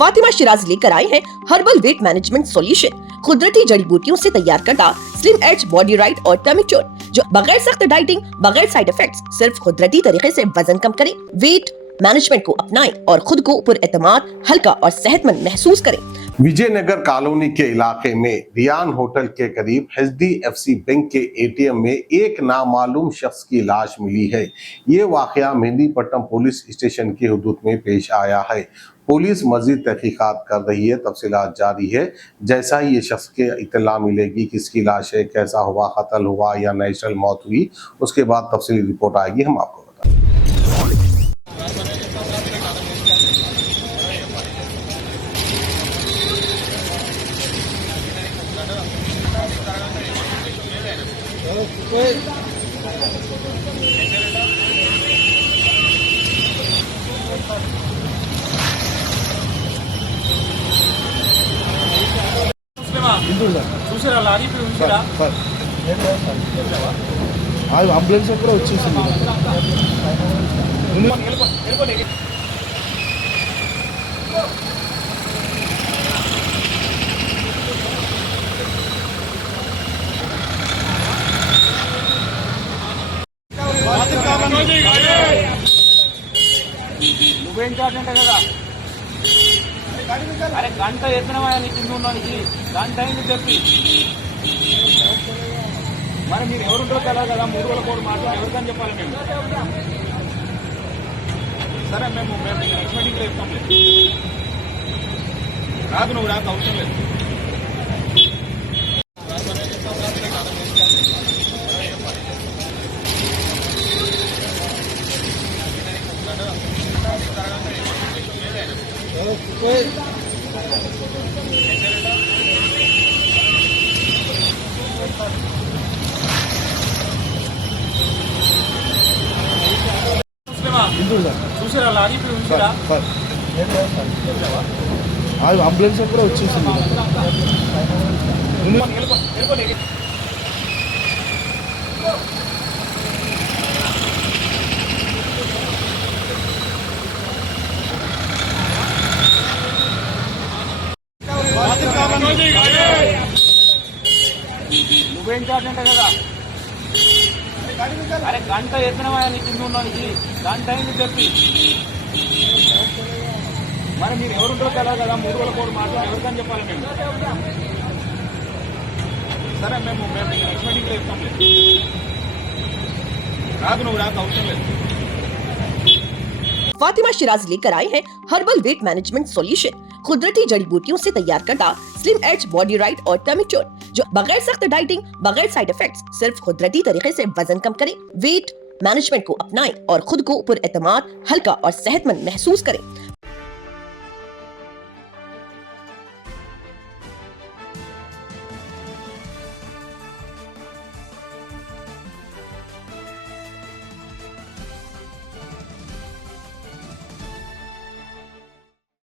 फातिमा शिराज लेकर आए हैं हर्बल वेट मैनेजमेंट सॉल्यूशन। कुदरती जड़ी बूटियों से तैयार करता स्लिम एज बॉडी राइट और टमी ट्यून, जो बगैर सख्त डाइटिंग, बगैर साइड इफेक्ट्स, सिर्फ कुदरती तरीके से वजन कम करें। वेट मैनेजमेंट को अपनाएं और खुद को पुरएतमाद, हल्का और सेहतमंद महसूस करें। विजयनगर कॉलोनी के इलाके में रियान होटल के करीब HDFC बैंक के ATM में एक नामालूम शख्स की लाश मिली है। ये वाकया मेहंदीपट्टनम पुलिस स्टेशन की हुदूद में पेश आया है। पुलिस मजीद तहकीकात कर रही है, तफसीलात जारी है। जैसा ही ये शख्स के इत्तला मिलेगी किसकी लाश है, कैसा हुआ, कत्ल हुआ या नेचुरल मौत हुई, उसके बाद तफसीली रिपोर्ट आएगी, हम आपको बताएंगे। చూసారా లారీ చూసారా అంబులెన్స్ కూడా వచ్చేసింది. నువ్వేం కాదంట కదా, అరే గంట ఎత్తనమా నీ కింద ఉన్నానికి గంట అయింది చెప్పి. మరి మీరు ఎవరుంటారో తెలియదు కదా, 3 రోజుల కోడ్ మాత్రం ఎవరికని చెప్పాలి మేము. సరే మేము ఎక్స్పెక్టింగ్ చెప్తాం లేదు, రాదు నువ్వు రాక అవసరం లేదు. చూసారా లారీ చూసారా అంబులెన్స్ కూడా వచ్చేసింది. నువ్వేం కాదంట కదా, అరే గంట ఎత్తనమా నీ కింద ఉన్నానికి గంట అయింది చెప్పి. మరి మీరు ఎవరుంటారో తెలియదు కదా, 3 రోజుల కోడ్ మాత్రం ఎవరికని చెప్పాలి మేము. సరే మేము ఎక్స్పెక్టింగ్ చెప్తాం లేదు, రాదు నువ్వు రాక అవసరం లేదు. फातिमा शिराज लेकर आए हैं हर्बल वेट मैनेजमेंट सॉल्यूशन। कुदरती जड़ी बूटियों से तैयार करता स्लिम एज बॉडी राइट और टमी ट्यून, जो बगैर सख्त डाइटिंग, बगैर साइड इफेक्ट्स, सिर्फ कुदरती तरीके से वजन कम करें। वेट मैनेजमेंट को अपनाएं और खुद को पुरएतमाद, हल्का और सेहतमंद महसूस करें।